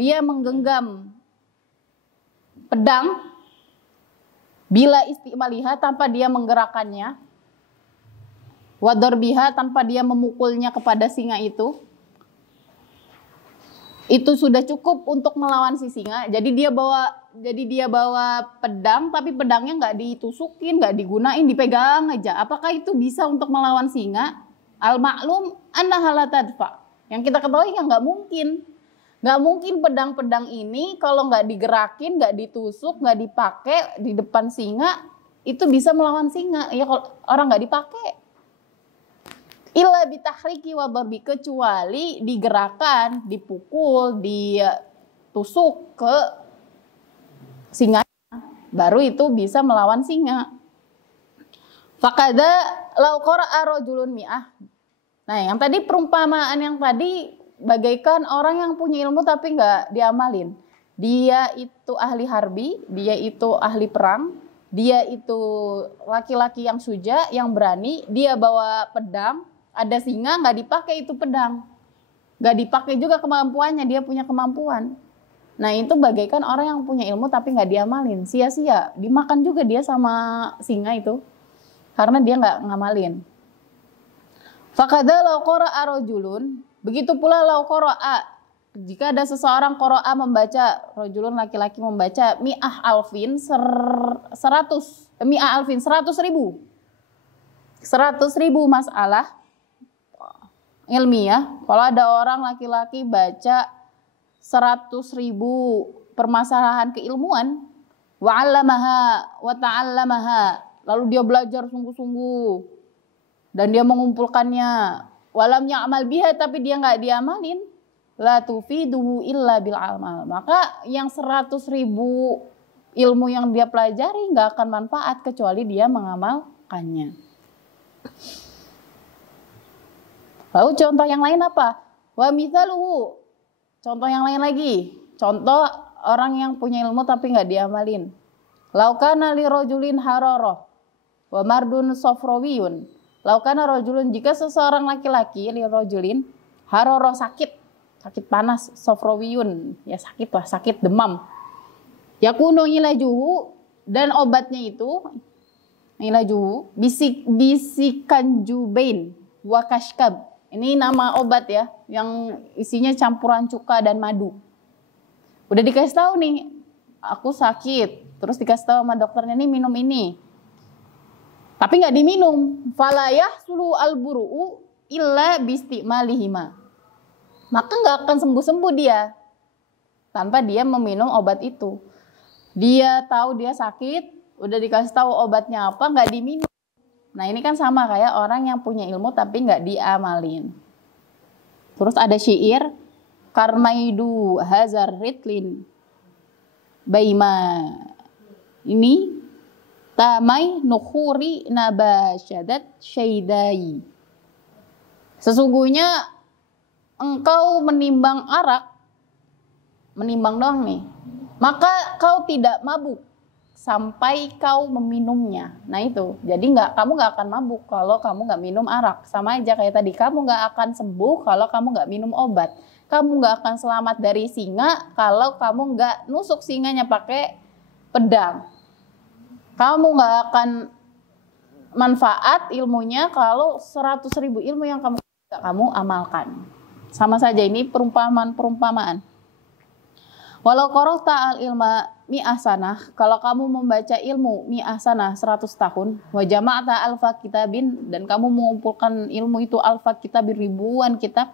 dia menggenggam pedang bila istimaliha, tanpa dia menggerakkannya, wadorbiha, tanpa dia memukulnya kepada singa itu sudah cukup untuk melawan si singa. Jadi dia bawa pedang, tapi pedangnya nggak ditusukin, nggak digunain, dipegang aja. Apakah itu bisa untuk melawan singa? Al-maklum annaha la tadfa. Yang kita ketahui kan nggak mungkin pedang-pedang ini kalau nggak digerakin, nggak ditusuk, nggak dipakai di depan singa, itu bisa melawan singa. Ya kalau orang nggak dipakai. Illa bitahriki wa darbi, kecuali digerakkan, dipukul, ditusuk ke singa, baru itu bisa melawan singa. Fakada law qara'a rajulun mi'ah. Nah, yang tadi perumpamaan yang tadi bagaikan orang yang punya ilmu tapi nggak diamalin. Dia itu ahli harbi, dia itu ahli perang, dia itu laki-laki yang suja, yang berani, dia bawa pedang. Ada singa, nggak dipakai itu pedang, nggak dipakai juga kemampuannya, dia punya kemampuan. Nah itu bagaikan orang yang punya ilmu tapi nggak diamalin, sia-sia, dimakan juga dia sama singa itu, karena dia nggak ngamalin. Fakada lau qara'a rajulun, begitu pula lau qara'a, jika ada seseorang qara'a membaca, rajulun laki-laki membaca mi'ah alfin 100 ribu, 100 ribu masalah ilmiah. Kalau ada orang laki-laki baca 100 ribu permasalahan keilmuan, wa'allamaha wa ta'allamaha, lalu dia belajar sungguh-sungguh dan dia mengumpulkannya, walam ya'mal biha, tapi dia nggak diamalin, la tufiduhu illa bil amal, maka yang 100 ribu ilmu yang dia pelajari nggak akan manfaat kecuali dia mengamalkannya. Lalu contoh yang lain apa? Wa mithaluhu, contoh yang lain lagi, contoh orang yang punya ilmu tapi nggak diamalin. Laukana li rajulin hararah wa mardun safrawiyun. Laukana rajulun, jika seseorang laki-laki, li rajulin hararah, sakit panas, safrawiyun, ya sakit lah, sakit demam. Yakunu ilajuhu, dan obatnya itu ilajuhu bisikan jubain wa kashkab. Ini nama obat ya, yang isinya campuran cuka dan madu. Udah dikasih tahu nih, aku sakit, terus dikasih tahu sama dokternya nih minum ini, tapi nggak diminum. Falayah sulu alburu'u illa bistimalihima, maka nggak akan sembuh-sembuh dia tanpa dia meminum obat itu. Dia tahu dia sakit, udah dikasih tahu obatnya apa, nggak diminum. Nah ini kan sama kayak orang yang punya ilmu tapi nggak diamalin. Terus ada syair, karmaidu hazar ritlin baima ini tamai nukhuri nabasyadat syaidai. Sesungguhnya engkau menimbang arak, menimbang doang nih, maka kau tidak mabuk sampai kau meminumnya. Nah itu, jadi kamu nggak akan mabuk kalau kamu nggak minum arak. Sama aja kayak tadi, kamu nggak akan sembuh kalau kamu nggak minum obat. Kamu nggak akan selamat dari singa kalau kamu nggak nusuk singanya pakai pedang. Kamu nggak akan manfaat ilmunya kalau 100.000 ilmu yang kamu amalkan. Sama saja, ini perumpamaan. Walau qara'ta al ilma mi'ah sanah, kalau kamu membaca ilmu mi'ah sanah 100 tahun, wa jama'ta alfa kitabin, dan kamu mengumpulkan ilmu itu alfa kitabin, ribuan kitab,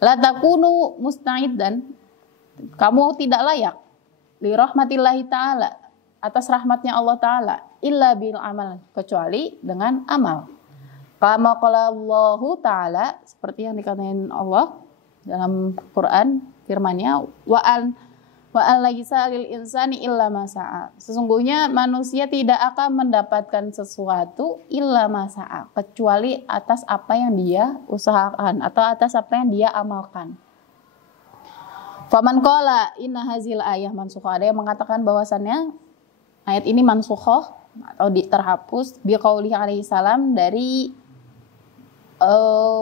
la takunu musta'iddan, kamu tidak layak li rahmatillahi ta'ala, atas rahmatnya Allah Ta'ala, illa bil amal, kecuali dengan amal. Kama qala Allahu Ta'ala, seperti yang dikatakan Allah dalam Quran, firman-Nya, wa laisa lil insani illa ma sa'a. Sesungguhnya manusia tidak akan mendapatkan sesuatu illa ma sa'a, kecuali atas apa yang dia usahakan atau atas apa yang dia amalkan. Faman qala inna hazil ayah mansukha, ada yang mengatakan bahwasannya ayat ini mansukhoh atau terhapus biqaulihi alaihi salam dari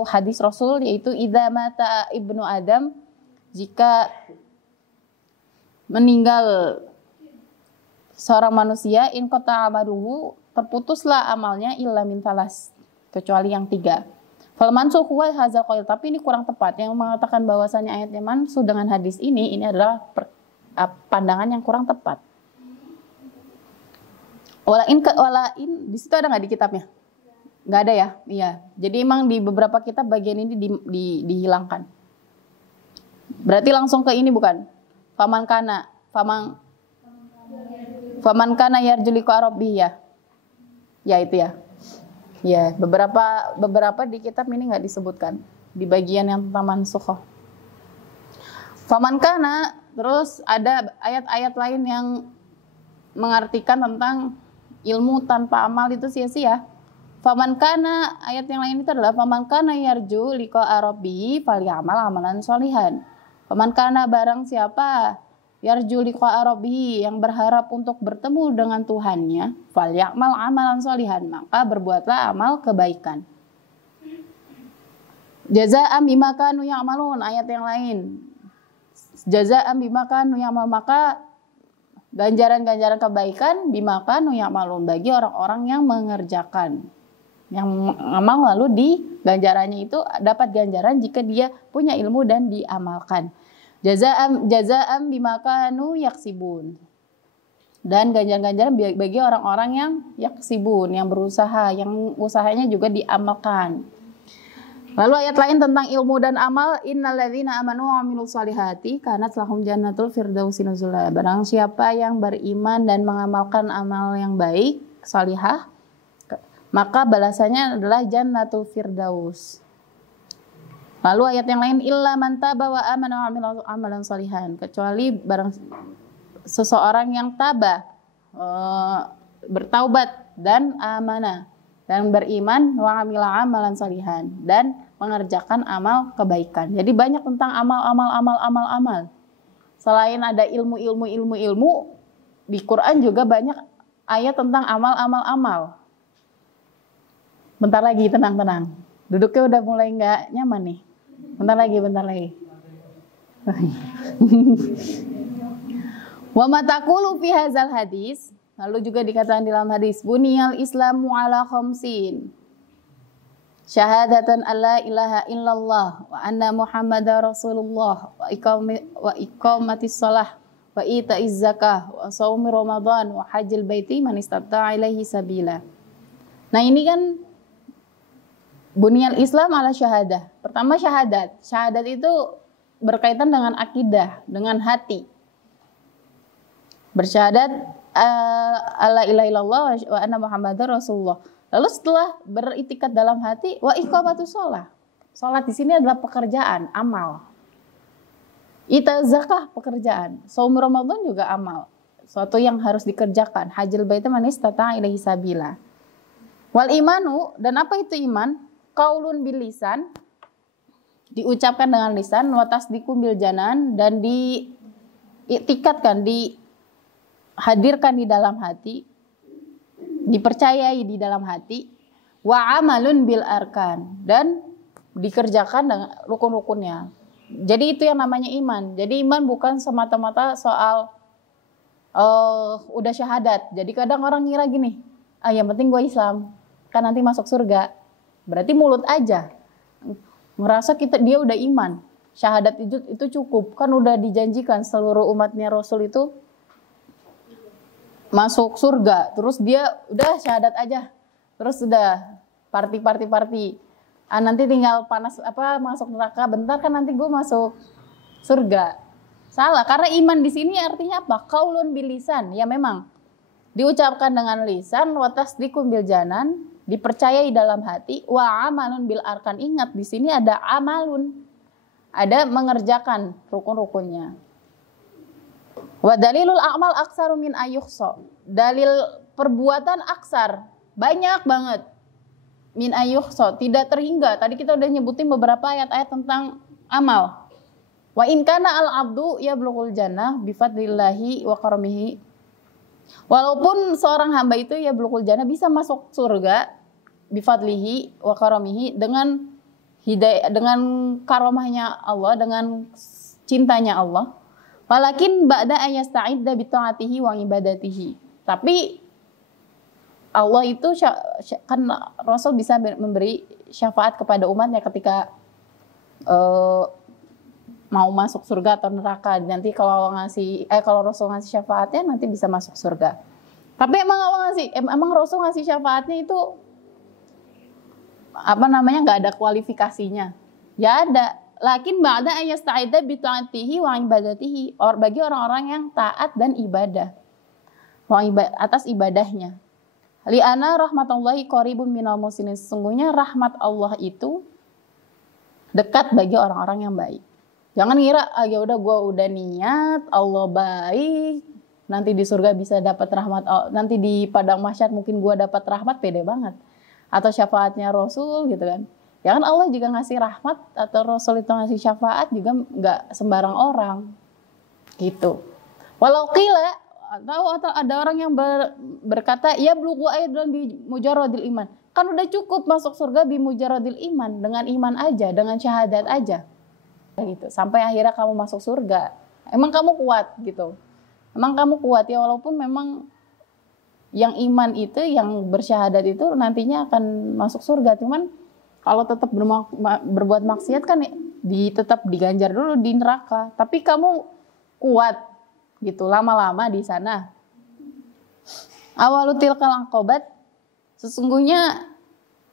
hadis Rasul, yaitu idza mata ibnu Adam, jika meninggal seorang manusia, in qata amaluhu, terputuslah amalnya illa min talas, kecuali yang 3. Fal mansukh wa hadzal qaul, tapi ini kurang tepat. Yang mengatakan bahwasanya ayatnya mansukh dengan hadis ini adalah pandangan yang kurang tepat. Walain di situ ada nggak di kitabnya? Nggak ada ya? Iya. Jadi emang di beberapa kitab bagian ini dihilangkan. Berarti langsung ke ini bukan? Faman kana yarju liqa rabbih ya. Ya itu ya. Ya, beberapa di kitab ini nggak disebutkan di bagian yang tentang mansukh. Faman kana, terus ada ayat-ayat lain yang mengartikan tentang ilmu tanpa amal itu sia-sia. Faman kana, ayat yang lain itu adalah faman kana yarju liqa rabbih falyamal amalan sholihan. Faman kana, barang siapa yarju liqa rabbih, yang berharap untuk bertemu dengan Tuhannya, falyamal amalan sholihan, maka berbuatlah amal kebaikan. Jazaa'an bima kanu ya'malun, ayat yang lain. Jazaa'an bima kanu ya'mal, maka ganjaran-ganjaran kebaikan bima kanu ya'malun, bagi orang-orang yang mengerjakan. Yang amal lalu di ganjarannya itu dapat ganjaran jika dia punya ilmu dan diamalkan. Jazaa'an bima kanu yaksibun. Dan ganjaran-ganjaran bagi orang-orang yang yaksibun, yang berusaha, yang usahanya juga diamalkan. Lalu ayat lain tentang ilmu dan amal, innalladzina amanu wa amilus solihati kanat lahum jannatul firdausi nuzula. Barang siapa yang beriman dan mengamalkan amal yang baik, salihah, maka balasannya adalah jannatul firdaus. Lalu ayat yang lain, illa man taba wa amana wa amila amalan sholihan, kecuali barang seseorang yang taba, bertaubat, dan amanah, dan beriman, wa amila amalan sholihan, dan mengerjakan amal kebaikan. Jadi banyak tentang amal. Selain ada ilmu, di Quran juga banyak ayat tentang amal. Bentar lagi, tenang. Duduknya udah mulai nggak nyaman nih. Bentar lagi. Wa mataqulu fi hadzal hadis, lalu juga dikatakan dalam hadis, buniyal islamu ala khamsin. Syahadatan alla ilaha illallah wa anna muhammadar rasulullah wa iqamatis shalah wa ita'iz zakah wa shaumi ramadan wa hajjil baiti man istata'a ilaihi sabila. Nah, ini kan bunyal Islam ala syahadah. Pertama syahadat. Syahadat itu berkaitan dengan akidah, dengan hati. Bersyahadat alla ilaha illallah wa anna muhammadar rasulullah. Lalu setelah beriktikad dalam hati, wa iqamatus shalah. Salat di sini adalah pekerjaan, amal. Ita zakah pekerjaan. Saum Ramadan juga amal. Suatu yang harus dikerjakan. Hajjal baita man istata'a ilaihi sabila. Wal imanu, dan apa itu iman? Qaulun bil lisan, diucapkan dengan lisan, wa tasdiqu bil janan, dan diiktikadkan, dihadirkan di dalam hati, dipercayai di dalam hati, wa amalun bil arkan, dan dikerjakan dengan rukun-rukunnya. Jadi itu yang namanya iman. Jadi iman bukan semata-mata soal udah syahadat. Jadi kadang orang ngira gini, yang penting gue Islam, kan nanti masuk surga. Berarti mulut aja. Ngerasa dia udah iman. Syahadat itu cukup. Kan udah dijanjikan seluruh umatnya Rasul itu masuk surga. Terus dia udah syahadat aja. Terus udah party. Nanti tinggal masuk neraka bentar, kan nanti gue masuk surga. Salah, karena iman di sini artinya apa? Qaulun bil lisan. Ya memang diucapkan dengan lisan, wa tasdiqun bil janan, dipercayai dalam hati, wa amalun bil arkan. Ingat di sini ada amalun. Ada mengerjakan rukun-rukunnya. Wa dalilul a'mal aksaru min ayyuhsa. Dalil perbuatan aksar banyak banget. Min ayyuhsa, tidak terhingga. Tadi kita udah nyebutin beberapa ayat-ayat tentang amal. Wa in kana al-abdu yablughul jannah bi fadlillahi wa karamihi. Walaupun seorang hamba itu yablughul jannah, bisa masuk surga bi fadlihi wa karamihi, dengan hidayah, dengan karamahnya Allah, dengan cintanya Allah. Walakin ba'da ayasta'idda bi ta'atihi wa ibadatihi. Tapi Allah itu kan Rasul bisa memberi syafaat kepada umatnya ketika mau masuk surga atau neraka. Nanti kalau Rasul ngasih syafaatnya nanti bisa masuk surga. Tapi emang Rasul ngasih syafaatnya itu nggak ada kualifikasinya. Ya ada. Lakin ba'da ayasta'idda bi ta'atihi wa ibadatihi. Bagi orang-orang yang taat dan ibadah. Atas ibadahnya. Li'ana rahmatullahi qaribun minal muhsinin. Sesungguhnya rahmat Allah itu dekat bagi orang-orang yang baik. Jangan ngira ya udah gue udah niat Allah baik, nanti di surga bisa dapat rahmat, nanti di padang mahsyar mungkin gue dapat rahmat, pede banget. Atau syafaatnya Rasul gitu kan. Jangan Allah juga ngasih rahmat atau Rasul itu ngasih syafaat juga nggak sembarang orang. Gitu. Walau qila, atau ada orang yang berkata ya blughu aidan bi mujarradil iman. Kan udah cukup masuk surga bi mujarradil iman, dengan iman aja, dengan syahadat aja. Gitu. Sampai akhirnya kamu masuk surga. Emang kamu kuat gitu. Emang kamu kuat ya, walaupun memang yang iman itu, yang bersyahadat itu nantinya akan masuk surga. Cuman kalau tetap berbuat maksiat kan tetap diganjar dulu di neraka. Tapi kamu kuat gitu, lama-lama di sana. Awalutil kalangkobat, sesungguhnya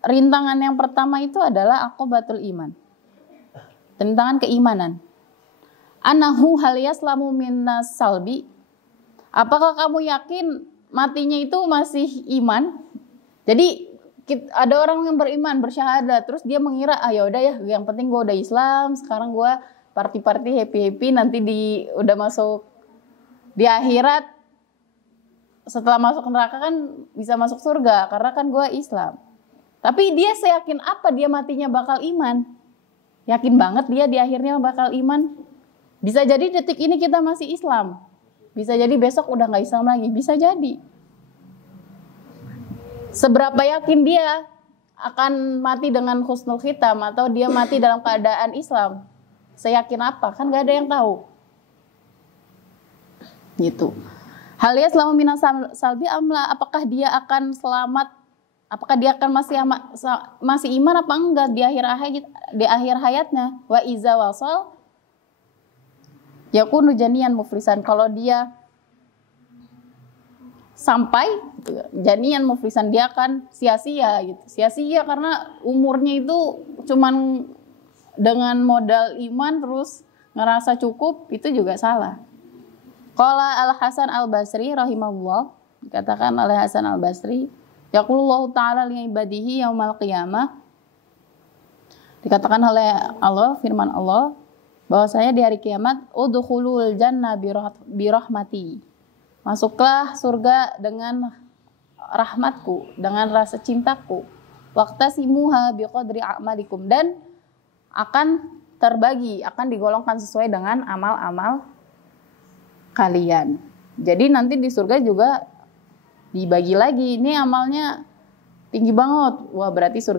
rintangan yang pertama itu adalah aqobatul iman, rintangan keimanan. Anahu haliyaslamu minnas salbi, apakah kamu yakin matinya itu masih iman? Jadi ada orang yang beriman, bersyahadat, terus dia mengira ya udah ya, yang penting gue udah Islam, sekarang gue party happy nanti udah masuk di akhirat, setelah masuk neraka kan bisa masuk surga karena kan gue Islam. Tapi dia seyakin apa dia matinya bakal iman? Yakin banget dia di akhirnya bakal iman? Bisa jadi detik ini kita masih Islam, bisa jadi besok udah nggak Islam lagi, bisa jadi. Seberapa yakin dia akan mati dengan husnul khitam atau dia mati dalam keadaan Islam? Seyakin apa? Kan nggak ada yang tahu. Gitu. Halnya selama minas salbi amla, apakah dia akan selamat, apakah dia akan masih iman apa enggak di akhir hayatnya. Wa iza wasal yakunu janiyan muflisan, kalau dia sampai janiyan muflisan, dia akan sia-sia gitu. Sia-sia karena umurnya itu cuman dengan modal iman terus ngerasa cukup, itu juga salah. Qala Al-Hasan Al-Basri rahimahullah, dikatakan oleh Hasan Al-Basri, yaqulullahu ta'ala li ibadihi yaumal qiyamah, dikatakan oleh Allah, firman Allah, bahwasanya di hari kiamat udkhulul jannah birahmati. Masuklah surga dengan rahmatku, dengan rasa cintaku. Waqtasimuha biqadri a'malikum, dan akan terbagi, akan digolongkan sesuai dengan amal-amal kalian. Jadi nanti di surga juga dibagi lagi. Ini amalnya tinggi banget. Wah, berarti surga